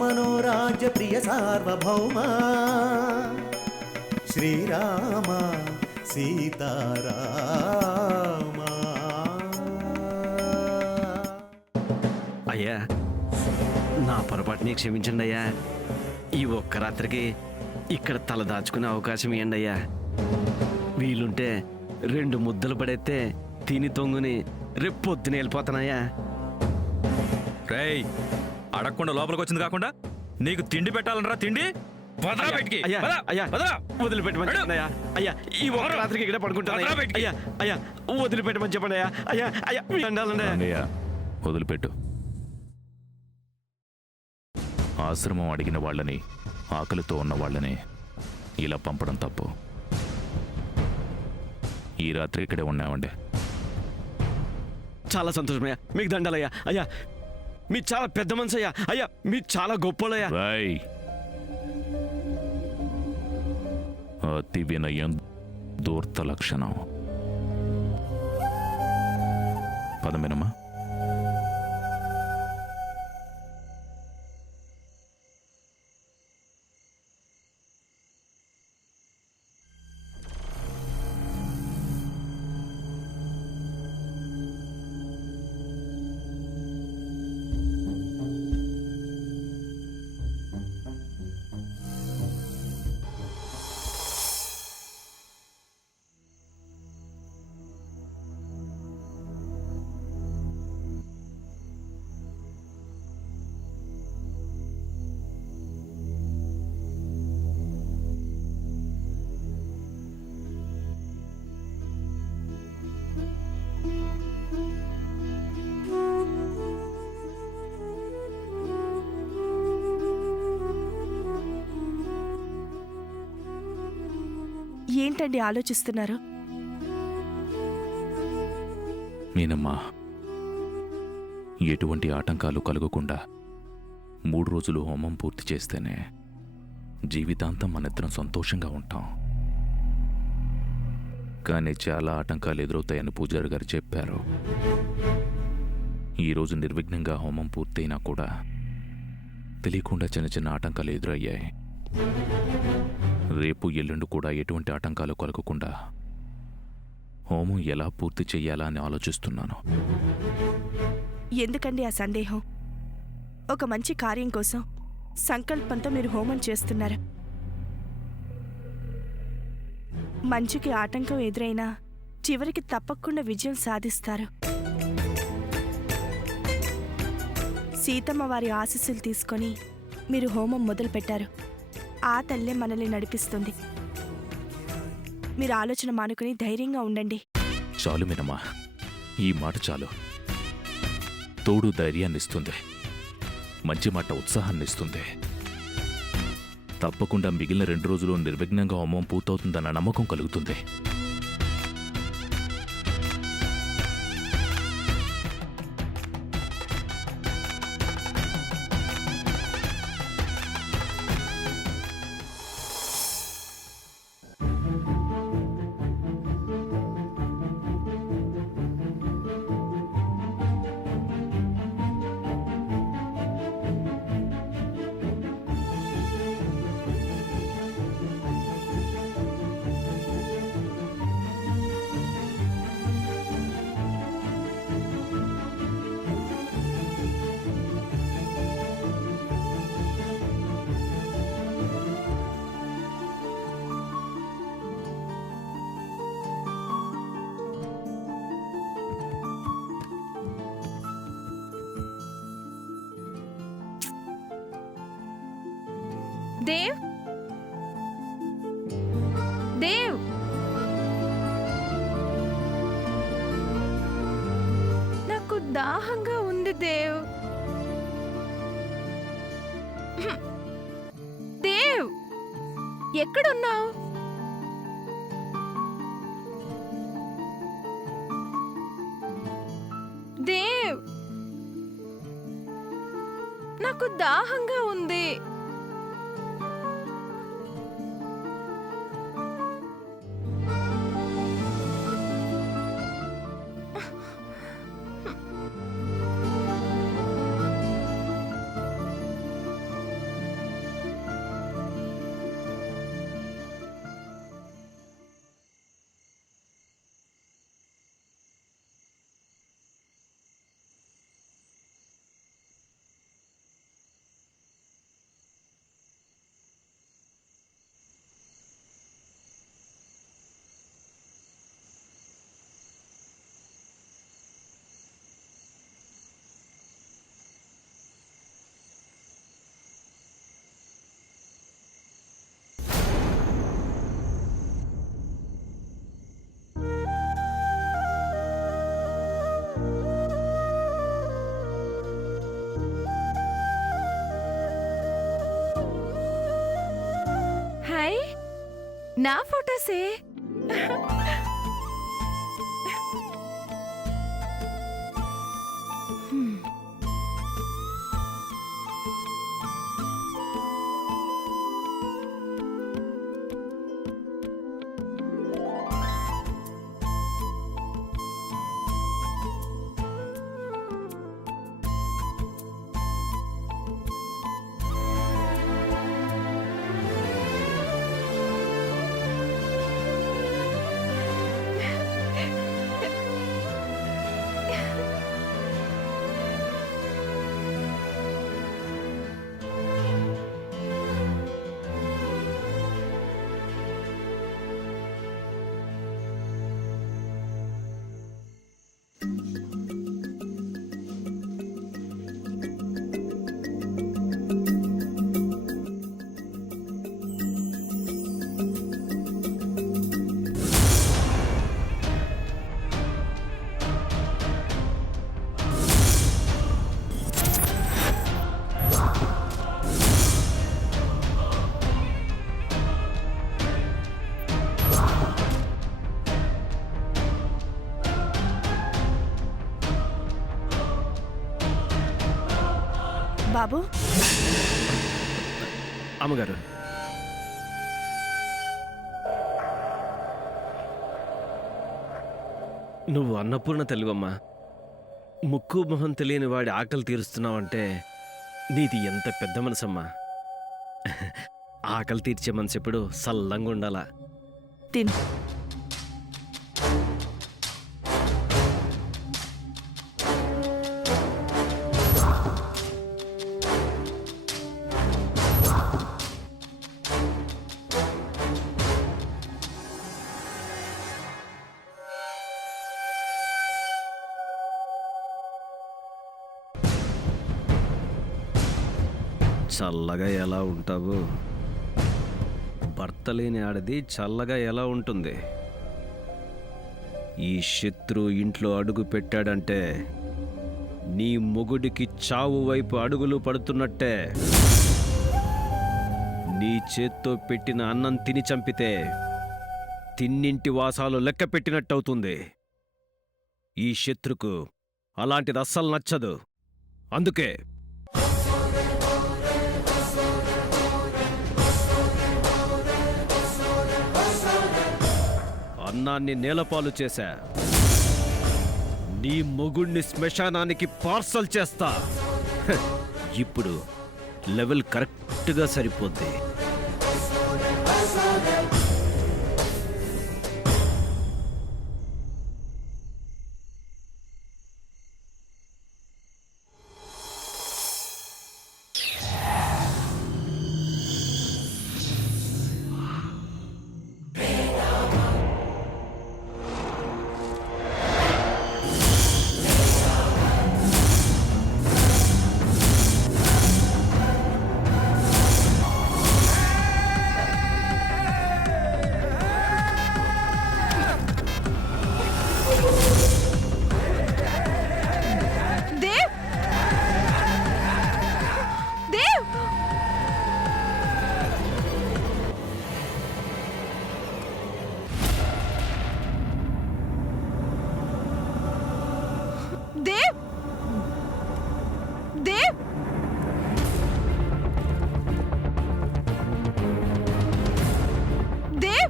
మనోరాజ్య ప్రియ సార్వభౌమ శ్రీరామ సీతారామ. అయ్యా, నా పొరపాటుని క్షమించండి అయ్యా. ఈ ఒక్క రాత్రికి ఇక్కడ తల దాచుకునే అవకాశం ఇవ్వండి అయ్యా. వీలుంటే 2 ముద్దలు పడేస్తే తిని తొంగుని రేపు పొద్దున వెళ్ళిపోతానయ్యా. రేయ్, అడగకుండా లోపలికి వచ్చింది కాకుండా నీకు తిండి పెట్టాలనరా? తిండి వదిలిపెట్టమని చెప్పండి అయ్యా. అయ్యా, ఈ ఒక్క రాత్రికి ఇక్కడ పడుకుంటాను అయ్యా. అయ్యా, వదిలిపెట్టమని చెప్పండి అయ్యా. అయ్యా అయ్యా అన్నయ్య, వదిలిపెట్టు. ఆశ్రమం అడిగిన వాళ్ళని, ఆకలితో ఉన్న వాళ్ళని ఇలా పంపడం తప్పు. ఈ రాత్రి ఇక్కడే ఉన్నామండి. చాలా సంతోషమయ్యా, మీకు దండాలయ్యా. అయ్యా, మీరు చాలా పెద్ద మనసు అయ్యా. అయ్యా, మీరు చాలా గొప్పలయ్యా. అతి వినయం దూర్త లక్షణం. పదమేనమ్మా. ఏంటండి ఆలోచిస్తున్నారు? మీనమ్మా, ఎటువంటి ఆటంకాలు కలగకుండా 3 రోజులు హోమం పూర్తి చేస్తేనే జీవితాంతం మనిద్దరం సంతోషంగా ఉంటాం. కానీ చాలా ఆటంకాలు ఎదురవుతాయని పూజారి గారు చెప్పారు. ఈరోజు నిర్విఘ్నంగా హోమం పూర్తయినా కూడా తెలియకుండా చిన్న చిన్న ఆటంకాలు ఎదురయ్యాయి. రేపు ఎల్లుండి కూడా ఎటువంటి ఆటంకాలు కలగకుండా హోమం ఎలా పూర్తి చెయ్యాలా అని ఆలోచిస్తున్నాను. ఎందుకండి ఆ సందేహం? ఒక మంచి కార్యం కోసం సంకల్పంతో మీరు హోమం చేస్తున్నారు. మంచికి ఆటంకం ఎదురైనా చివరికి తప్పకుండా విజయం సాధిస్తారు. సీతమ్మ వారి ఆశీస్సులు తీసుకొని మీరు హోమం మొదలుపెట్టారు. ఆ తల్లే మనల్ని నడిపిస్తుంది. మీరు ఆలోచన మానుకుని ధైర్యంగా ఉండండి. చాలు మీనమ్మా, ఈ మాట చాలు. తోడు ధైర్యాన్నిస్తుంది, మంచి మాట ఉత్సాహాన్నిస్తుంది. తప్పకుండా మిగిలిన 2 రోజులు నిర్విఘ్నంగా హోమం పూర్తవుతుందన్న నమ్మకం కలుగుతుంది. దేవ్, దేవ్, నాకు దాహంగా ఉంది దేవ్. దేవ్, ఎక్కడున్నావు? దేవ్, నాకు దాహంగా ఉంది. నా ఫోటోసే. బాబు, అమ్మగారు, నువ్వు అన్నపూర్ణ తల్లివమ్మా. ముక్కు మొహం తెలియని వాడి ఆకలి తీరుస్తున్నావంటే నీది ఎంత పెద్ద మనసమ్మా. ఆకలి తీర్చే మనసు ఎప్పుడు సల్లంగా ఉండాలా. తిను. చల్లగా ఎలా ఉంటావు? భర్త లేని ఆడది చల్లగా ఎలా ఉంటుంది? ఈ శత్రు ఇంట్లో అడుగు పెట్టాడంటే నీ మొగుడికి చావు వైపు అడుగులు పడుతున్నట్టే. నీ చేత్తో పెట్టిన అన్నం తిని చంపితే తిన్నింటి వాసాలు లెక్క పెట్టినట్టవుతుంది. ఈ శత్రుకు అలాంటిది అస్సలు నచ్చదు. అందుకే అన్నాన్ని నేలపాలు చేశా. నీ మొగుణ్ణి శ్మశానానికి పార్సల్ చేస్తా. హ, ఇప్పుడు లెవెల్ కరెక్ట్గా సరిపోద్ది. దేవ్, దేవ్, దేవ్, దేవ్, దేవ్,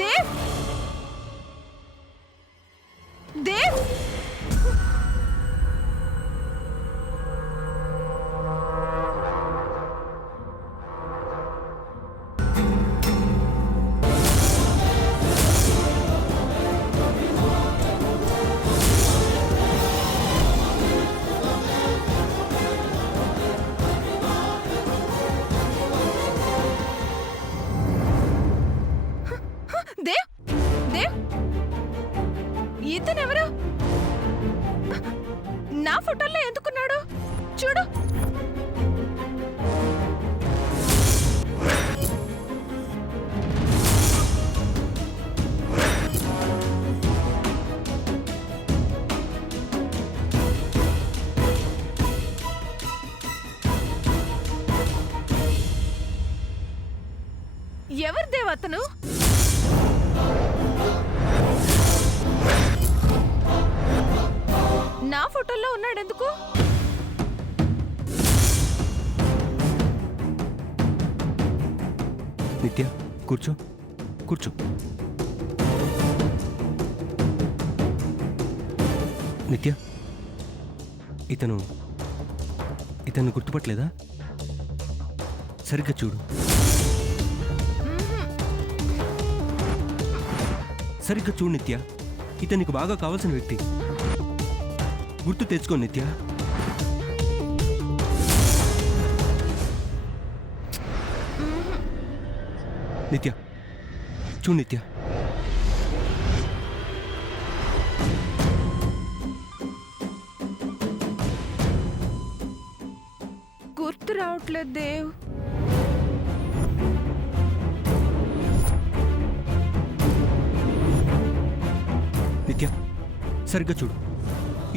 దేవ్, దేవ్. దేవ్, దేవ్, ఇతనెవరు? నా ఫోటోల్లో ఎందుకున్నాడు? చూడు. దేవ్ అతను? నా ఫోటోల్లో ఉన్నాడెందుకు? నిత్య కూర్చో కూర్చో. నిత్య ఇతను గుర్తుపట్టలేదా? సరిగ్గా చూడు. సరిగ్గా చూడు నిత్య, ఇతను నీకు బాగా కావాల్సిన వ్యక్తి. గుర్తు తెచ్చుకో నిత్య. నిత్య చూడు నిత్య. గుర్తు రావట్లేదు దేవ్. నిత్య సరిగ్గా చూడు,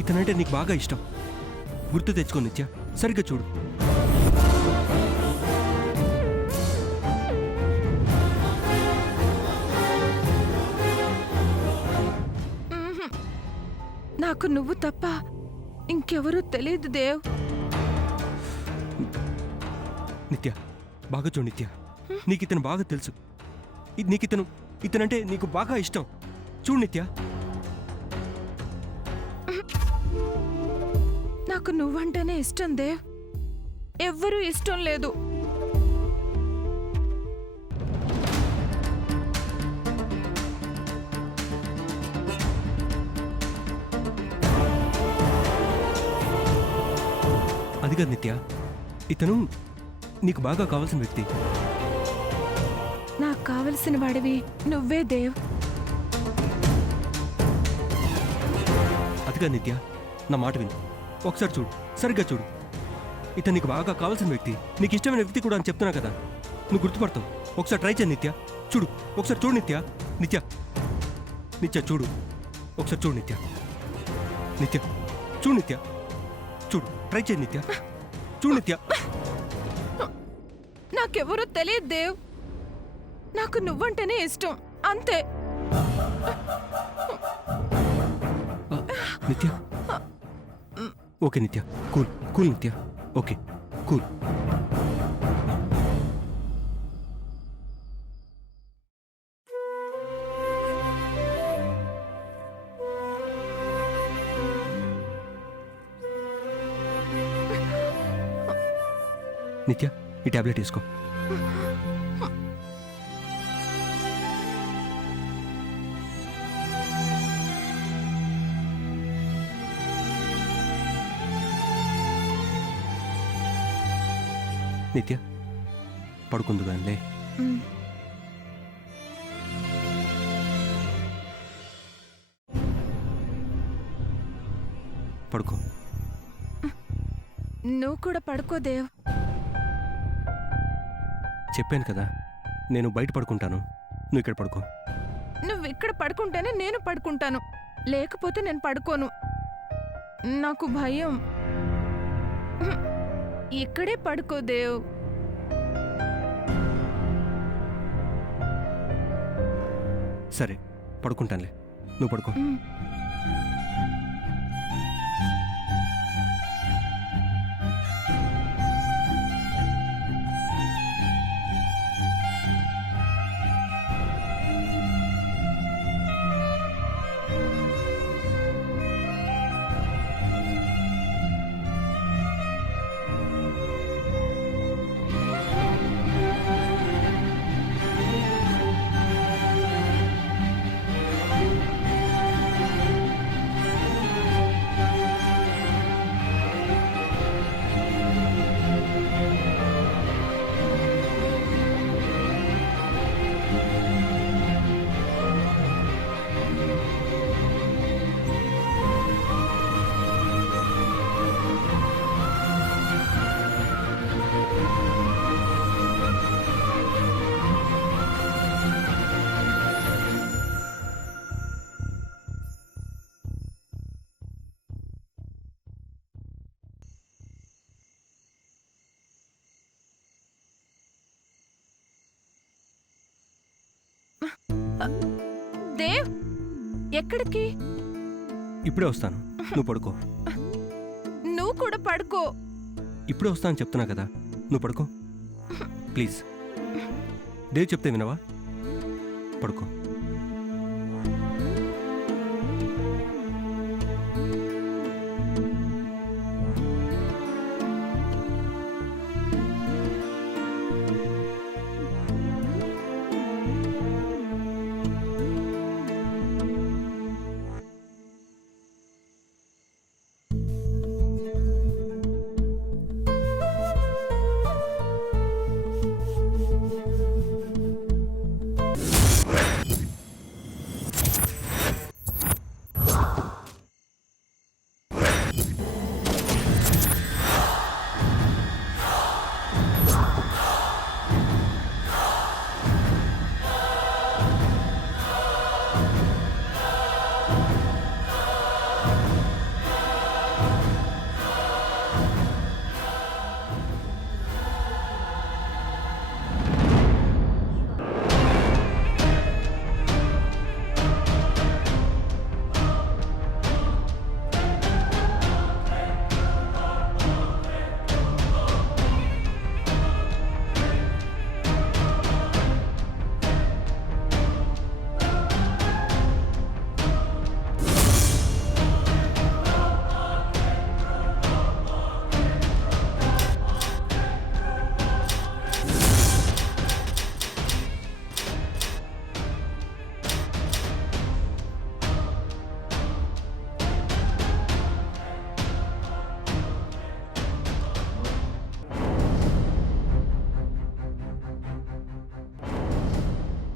ఇతనంటే నీకు బాగా ఇష్టం. గుర్తు తెచ్చుకో నిత్య, సరిగ్గా చూడు. నాకు నువ్వు తప్ప ఇంకెవరూ తెలియదు దేవ్. నిత్య బాగా చూడు నిత్య, నీకు ఇతను బాగా తెలుసు. నీకు ఇతనంటే నీకు బాగా ఇష్టం. చూడు నిత్య. నాకు నువ్వంటేనే ఇష్టం దేవ్, ఎవ్వరూ ఇష్టం లేదు. అది కాదు నిత్య, ఇతను నీకు బాగా కావాల్సిన వ్యక్తి. నాకు కావలసిన వాడివి నువ్వే దేవ్. అది కాదు నిత్య, నా మాట విను. ఒకసారి చూడు, సరిగ్గా చూడు. ఇతను నీకు బాగా కావాల్సిన వ్యక్తి, నీకు ఇష్టమైన వ్యక్తి కూడా అని చెప్తున్నా కదా. నువ్వు గుర్తుపడతావు. ఒకసారి ట్రై చేయి నిత్య. చూడు, ఒకసారి చూడు నిత్య. నిత్య నిత్య చూడు, ఒకసారి చూడు నిత్య. నిత్య చూడు నిత్య, చూడు, ట్రై చేయి నిత్య. చూడు నిత్య. నాకెవరూ తెలియదు దేవ్, నాకు నువ్వంటేనే ఇష్టం, అంతే. నిత్య ఓకే నిత్య, కూల్ కూల్ నిత్య, ఓకే కూల్. నిత్య ఈ టాబ్లెట్ తీసుకో. నిత్య పడుకుందు కానీ. పడుకో. నువ్వు కూడా పడుకో దేవ్. చెప్పాను కదా, నేను బయట పడుకుంటాను, నువ్వు ఇక్కడ పడుకో. నువ్వు ఇక్కడ పడుకుంటేనే నేను పడుకుంటాను, లేకపోతే నేను పడుకోను. నాకు భయం. ఇక్కడే పడుకో దేవ్. సరే పడుకుంటానులే, నువ్వు పడుకో. దేవ్ ఎక్కడికి? ఇప్పుడే వస్తాను, నువ్వు పడుకో. నువ్వు కూడా పడుకో. ఇప్పుడే వస్తాను చెప్తున్నా కదా, నువ్వు పడుకో ప్లీజ్. దేవ్ చెప్తే వినవా? పడుకో.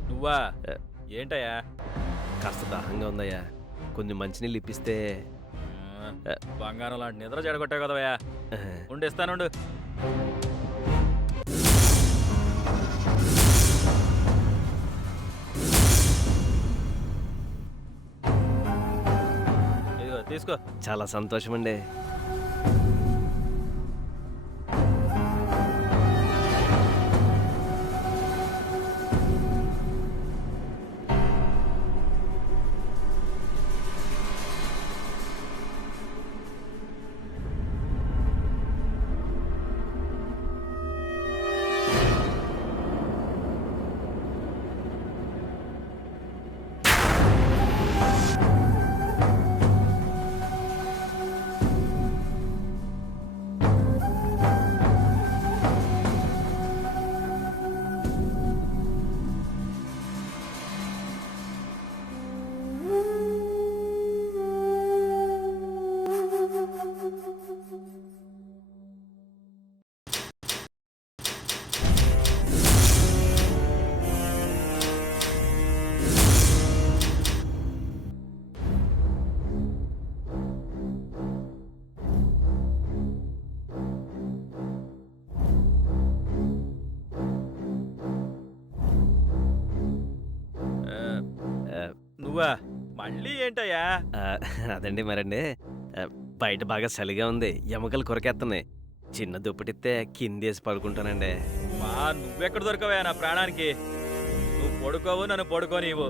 నువ్వా? ఏంటయ్యా? కాస్త దాహంగా ఉందయ్యా, కొంచెం మంచినీళ్ళు ఇప్పిస్తే. బంగారం లాంటి నిద్ర చెడగొట్టావు కదవయ్యా. ఉండి ఇస్తానుండు. ఇదిగో తీసుకో. చాలా సంతోషం అండి. నువ్వా? మళ్ళీ ఏంటయ్యా? అదండి మరండి, బయట బాగా చలిగా ఉంది, ఎముకలు కొరకెత్తున్నాయి. చిన్న దుప్పటిస్తే కిందేసి పడుకుంటానండి. నువ్వెక్కడ దొరకవయ్యా నా ప్రాణానికి? నువ్వు పడుకోవు, నన్ను పడుకోనివ్వు.